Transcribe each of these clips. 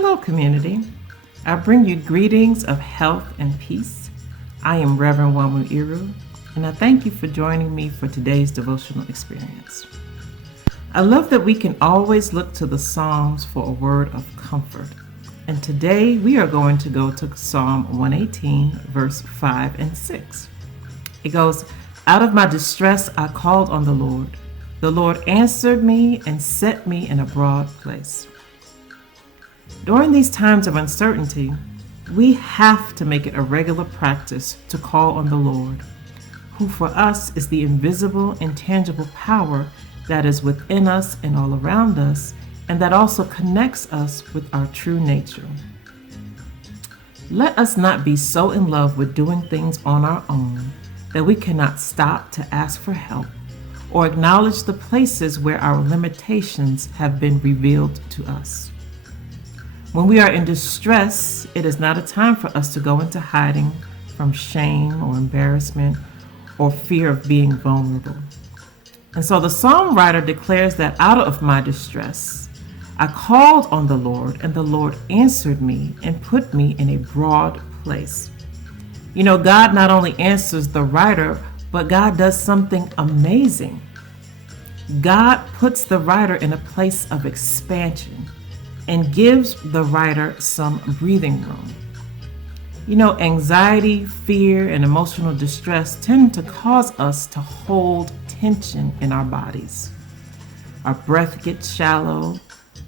Hello, community. I bring you greetings of health and peace. I am Reverend Wamuiru, and I thank you for joining me for today's devotional experience. I love that we can always look to the Psalms for a word of comfort. And today we are going to go to Psalm 118, verse 5 and 6. It goes, "Out of my distress I called on the Lord. The Lord answered me and set me in a broad place." During these times of uncertainty, we have to make it a regular practice to call on the Lord, who for us is the invisible, intangible power that is within us and all around us, and that also connects us with our true nature. Let us not be so in love with doing things on our own that we cannot stop to ask for help or acknowledge the places where our limitations have been revealed to us. When we are in distress, it is not a time for us to go into hiding from shame or embarrassment or fear of being vulnerable. And so the psalm writer declares that out of my distress, I called on the Lord, and the Lord answered me and put me in a broad place. You know, God not only answers the writer, but God does something amazing. God puts the writer in a place of expansion and gives the writer some breathing room. You know, anxiety, fear, and emotional distress tend to cause us to hold tension in our bodies. Our breath gets shallow,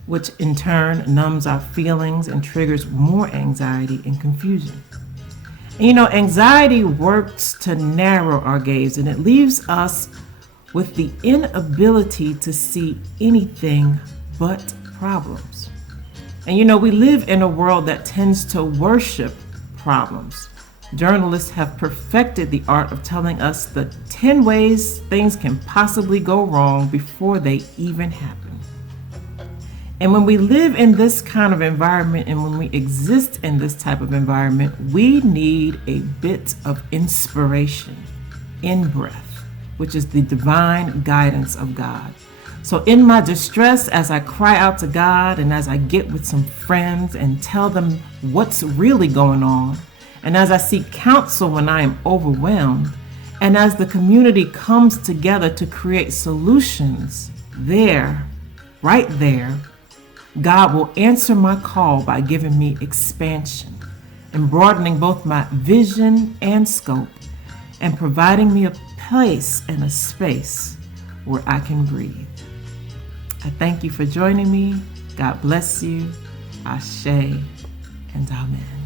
which in turn numbs our feelings and triggers more anxiety and confusion. And you know, anxiety works to narrow our gaze, and it leaves us with the inability to see anything but problems. And you know, we live in a world that tends to worship problems. Journalists have perfected the art of telling us the 10 ways things can possibly go wrong before they even happen. And when we live in this kind of environment and when we exist in this type of environment, we need a bit of inspiration in breath, which is the divine guidance of God. So in my distress, as I cry out to God and as I get with some friends and tell them what's really going on, and as I seek counsel when I am overwhelmed, and as the community comes together to create solutions, right there, God will answer my call by giving me expansion and broadening both my vision and scope and providing me a place and a space where I can breathe. I thank you for joining me. God bless you. Ashe and Amen.